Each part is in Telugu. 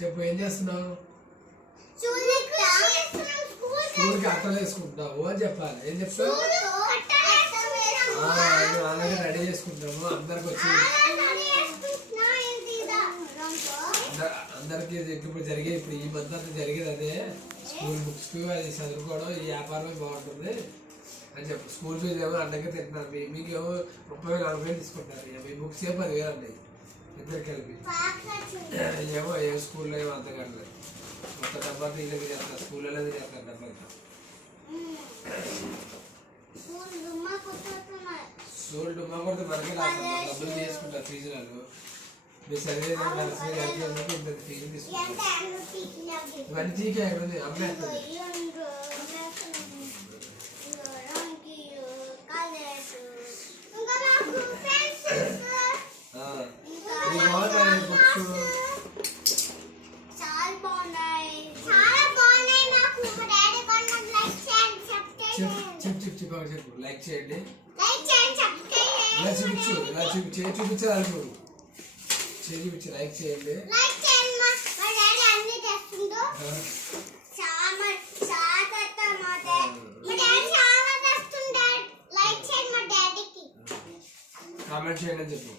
చెప్పు ఏం చేస్తున్నావు? స్కూల్కి అట్టలు వేసుకుంటున్నావు అని చెప్పాలి. ఏం చెప్తావు? అలాగే రెడీ చేసుకుంటాము. అందరికి ఇప్పుడు జరిగే ఇప్పుడు ఈ మధ్య అంతా జరిగేది అదే. స్కూల్ బుక్స్ అది చదువుకోవడం, ఈ వ్యాపారమే బాగుంటుంది అని చెప్పు. స్కూల్ ఫీజు ఏమో అడ్డంగా తింటున్నారు. మీకు ఏమో 30,000-40,000 తీసుకుంటారు. మీ బుక్స్ ఏమో 10,000 ఉన్నాయి ఇద్దరు కలిపి. ఏమో ఏ స్కూల్లో ఏమో అంత కట్టలేదు. మొత్తం డబ్బా తీయలేదు చేస్తారు. స్కూల్లో చేస్తారు డబ్బా. స్కూల్ డుమ్మా కొడితే మనకే రాస్తారు. డబ్బులు తీసుకుంటారు ఫీజు వాళ్ళు. మీరు చదివేది ఇంత ఫీజు తీసుకుంటారు. ఇవన్నీ టీకే ఎక్కడుంది అమ్మేస్తుంది. చెప్పు లైక్ చేయండి. ఇలా చూపించు చూపించాలి. చూపించి లైక్ చేయండి. కామెంట్ చేయండి అని చెప్పు.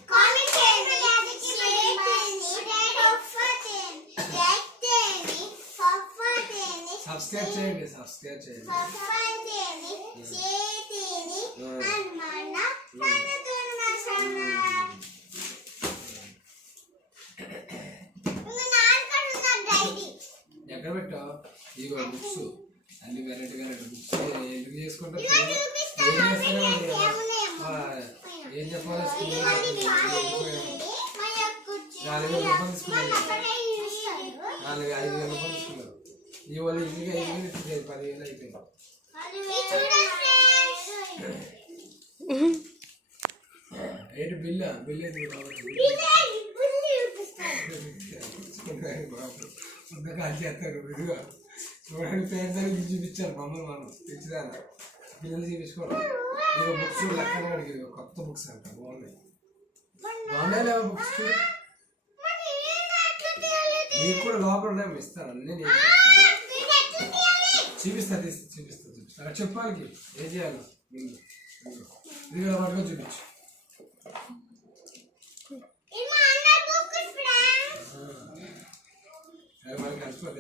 సబ్స్క్రైబ్ చేయండి. ఎక్కడ పెట్టావు? ఇగో బుక్స్ అన్ని వెరైటీ బుక్స్ ఎందుకు చేసుకుంటారు? ఏం చెప్పాలి? 4,000 రూపాయలు తీసుకున్నారు. 5,000 రూపాయలు తీసుకున్నారు. ఈ వాళ్ళు ఈజీగా 10,000 అయిపోయింది. ఏంటి బిల్లు కాల్ చేస్తారు. ఇదిగా చూడండి, పేరు చూపించారు. మమ్మల్ని మనం తెచ్చిదారా పిల్లలు చూపించుకోవడం. ఇక బుక్స్ లెక్కన వాడికి కొత్త బుక్స్ అంట. బాగున్నాయి లేవా బుక్స్? మీకు కూడా లోపల ఉన్నాయి, ఇస్తాను అన్నీ. చూపిస్తా అక్కడ చెప్పాలి ఏం చేయాలి. ఇది పట్టుకొని చూపించు. అది మనకి కలిసిపోతే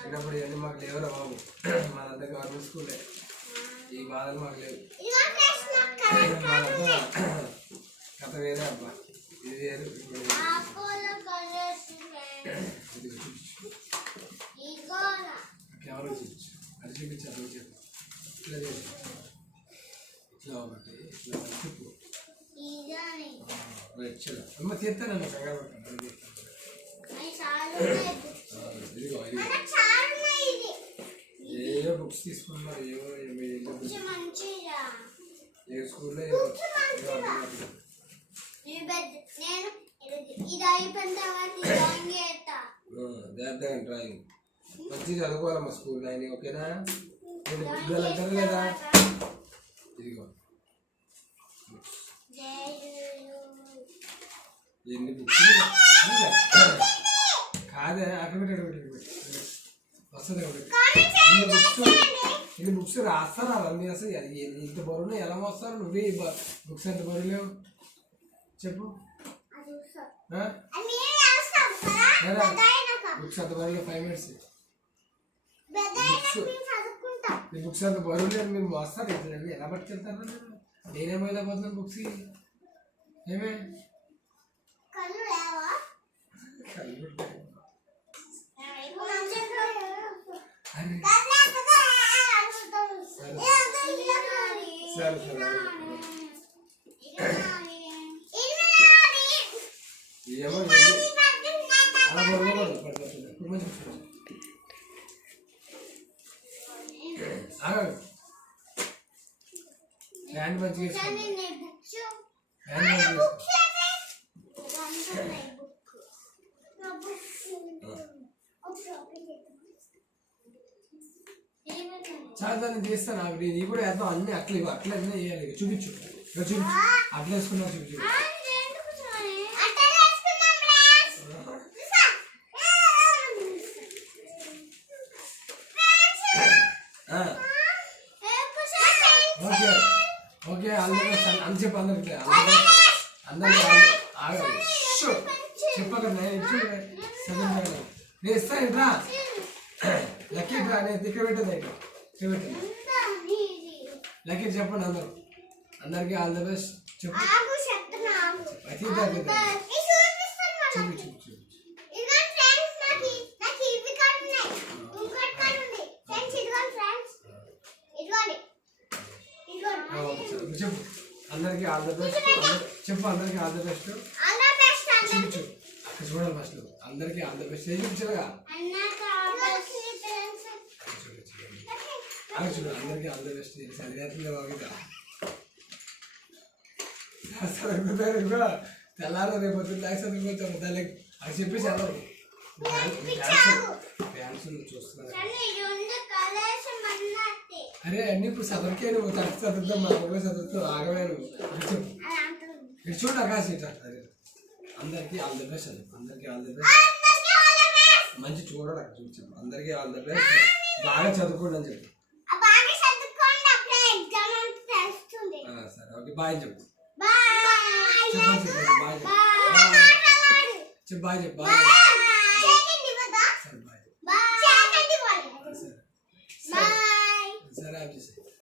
చిన్నప్పుడు ఇవన్నీ మాకు లేవురా బాబు. మాదంతా గవర్నమెంట్ స్కూలే. ఈ బాధలు మాకు లేవు. మాదంతా కథ వేరే అబ్బా. ఇది వేరు. కెమెరా చూపించు. అది చూపించాలి. చెప్పు ఇట్లా చేసి ఇట్లా ఒకటి ఇట్లా చెప్పు. అమ్మ తీస్తానన్న కంగారు పట్టాను. ఇదిగో ఏదో బుక్స్ తీసుకున్నారు. ఏ స్కూల్లో డ్రాయింగ్ మంచిగా చదువుకోవాలమ్మా స్కూల్లో. ఆయన ఓకేనా? పిల్లలు అంటారు లేదా? ఇదిగో ఎన్ని బుక్స్ కాదే అక్కడ వస్తుంది. ఇన్ని బుక్స్ రాస్తారా అన్నీ? అసలు ఇంత బరువులు ఎలా వస్తారు? నువ్వే బుక్స్ ఎంత బరువు లేవు చెప్పు. బుక్స్ అంత బరువు 5 minutes. బుక్స్ అంత బరువు లేదు. మీరు వస్తారు ఇట్లా ఎలా పట్టుకెళ్తారు? నేనేమో ఇలా పోతున్నాను బుక్స్. ఏమే సరే ఏమో అలా బరువు హ్యాండ్ మంచిగా చాలా దాన్ని చేస్తాను. నీ కూడా వేద్దాం. అన్నీ అట్లా అన్నీ వేయాలి. చూపించు. చూపి అట్లా వేసుకున్నావు చూపి చూపి ఓకే ఓకే అందరూ అని చెప్పి అందరికి అందరికి ఆగాలి చెప్పక నేను నేను ఇస్తాను ఇట్రా లక్కీ ఇట్రా నేను ఇక్కడ పెట్టదు ఇక్కడ పెట్టదు లక్కీ చెప్పండి అందరికి ఆల్ ద బెస్ట్ చెప్పు చూపి చూపి చూపి చెప్పు అందరికి ఆల్ ద బెస్ట్ చెప్పు అందరికి ఆల్ ద బెస్ట్ చూపించు అక్కడ చూడాలి ఫస్ట్ అందరికి ఆల్ ద బెస్ట్ చూపించగా చూడు అందరికి ఆల్ ద బెస్ట్ చదివేస్తుంది బాగుందా తెల్లారు రేపు పొద్దున్న దాకా చదువుకోవచ్చు దానికి అది చెప్పేసి అందరు డ్యాన్స్ చూస్తున్నారు అరే అన్ని ఇప్పుడు చదవకే నువ్వు తక్కువ చదువుతావు మా ఊళ్ళో చదువుతావు ఆగవే నువ్వు చెప్పు ఇటు చూడు ఆకాశ ఇట్లా అదే అందరికీ ఆల్ ద బెస్ట్ అది అందరికీ ఆల్ ద బెస్ట్ మంచి చూడడం అక్కడ చూపించాము అందరికీ ఆల్ ద బెస్ట్ బాగా చదువుకోండి అని చెప్పు సరే ఓకే బాయ్ చెప్పు చెప్పండి చెప్పండి బాయ్ చెప్పు బాయ్ చెప్పు బాయ్